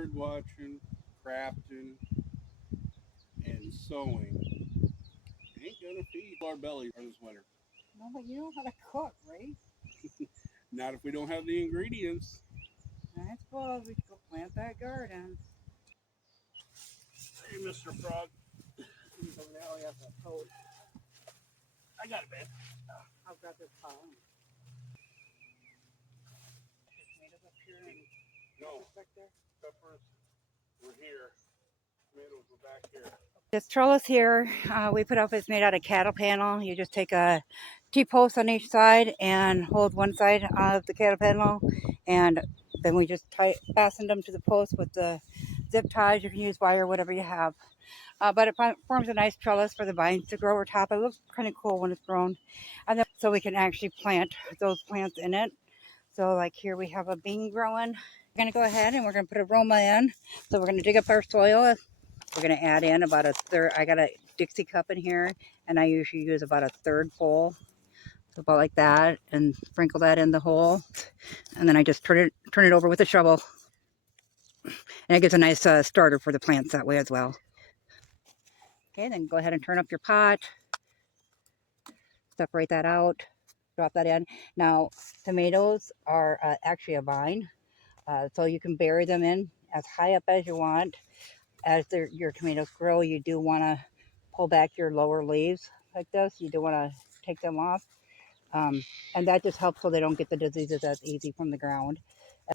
bird watching, crafting, and sewing ain't gonna feed our belly for this winter. No, but you know how to cook, right? Not if we don't have the ingredients. I suppose we should go plant that garden. Hey, Mr. Frog. So now we have the post. I got it, man. I'll grab this pile. Tomatoes up here and No, back there. peppers were here. Tomatoes were back here. This trellis here we put up is made out of cattle panel. You just take a T-post on each side and hold one side of the cattle panel, and then we just fastened them to the post with the zip ties. You can use wire, whatever you have. But it forms a nice trellis for the vines to grow over top. It looks kind of cool when it's grown. And then, so we can actually plant those plants in it. So like here we have a bean growing. We're going to go ahead and we're going to put aroma in. So we're going to dig up our soil. We're going to add in about a third. I got a Dixie cup in here, and I usually use about a third bowl. So about like that, and sprinkle that in the hole. And then I just turn it over with a shovel. And it gives a nice starter for the plants that way as well. Okay, then go ahead and turn up your pot. Separate that out. Drop that in. Now, tomatoes are actually a vine. So you can bury them in as high up as you want. As your tomatoes grow, you do want to pull back your lower leaves like this. You do want to take them off. And that just helps so they don't get the diseases as easy from the ground.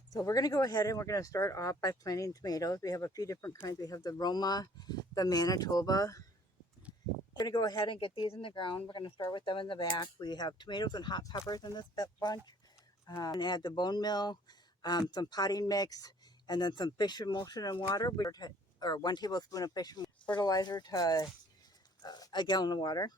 So we're going to go ahead and we're going to start off by planting tomatoes. We have a few different kinds. We have the Roma, the Manitoba. We're going to go ahead and get these in the ground. We're going to start with them in the back. We have tomatoes and hot peppers in this bunch. And add the bone meal, some potting mix, and then some fish emulsion and water, or 1 tablespoon of fish fertilizer to a gallon of water.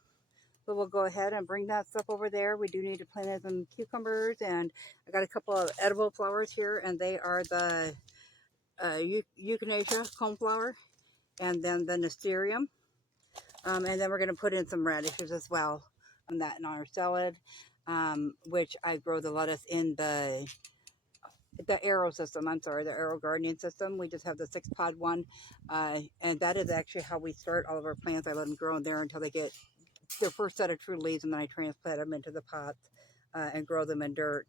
So we'll go ahead and bring that stuff over there. We do need to plant in some cucumbers, and I got a couple of edible flowers here, and they are the Echinacea coneflower, and then the Nasterium. And then we're going to put in some radishes as well on that in our salad, which I grow the lettuce in the Arrow system. I'm sorry, the Arrow gardening system. We just have the 6-pod one, and that is actually how we start all of our plants. I let them grow in there until they get their first set of true leaves, and then I transplant them into the pots and grow them in dirt.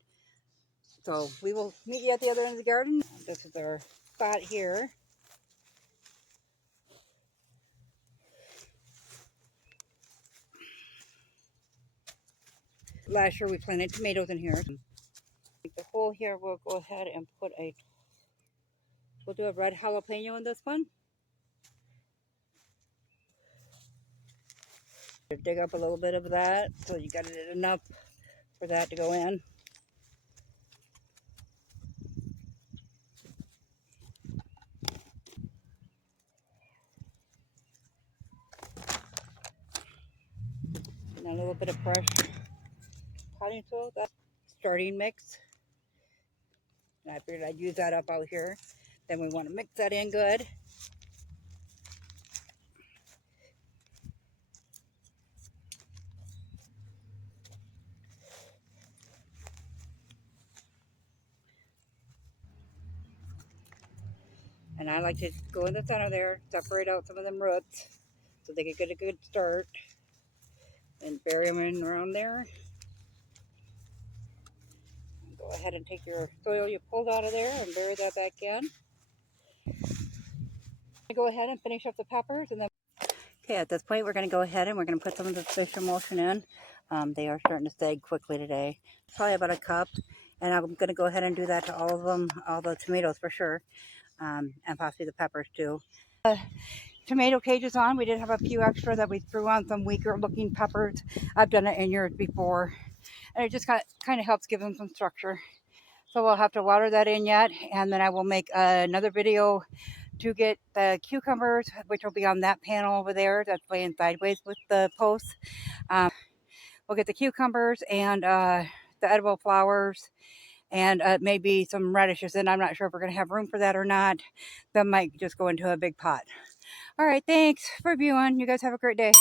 So we will meet you at the other end of the garden. This is our spot here. Last year we planted tomatoes in here. The hole here, we'll go ahead and we'll do a red jalapeno in this one. Dig up a little bit of that, so you got it enough for that to go in. And a little bit of fresh potting soil, that's starting mix. And I figured I'd use that up out here. Then we want to mix that in good. And I like to go in the center there, separate out some of them roots so they can get a good start. And bury them in around there. And go ahead and take your soil you pulled out of there and bury that back in. Go ahead and finish up the peppers, and then okay, at this point we're going to go ahead and we're going to put some of the fish emulsion in. They are starting to sag quickly today. Probably about a cup. And I'm going to go ahead and do that to all of them, all the tomatoes for sure. And possibly the peppers too. Tomato cages on. We did have a few extra that we threw on some weaker looking peppers. I've done it in yours before. And it just kind of helps give them some structure. So we'll have to water that in yet. And then I will make another video to get the cucumbers, which will be on that panel over there that's laying sideways with the posts. We'll get the cucumbers and the edible flowers, and maybe some radishes. And I'm not sure if we're going to have room for that or not. That might just go into a big pot. All right, thanks for viewing. You guys have a great day.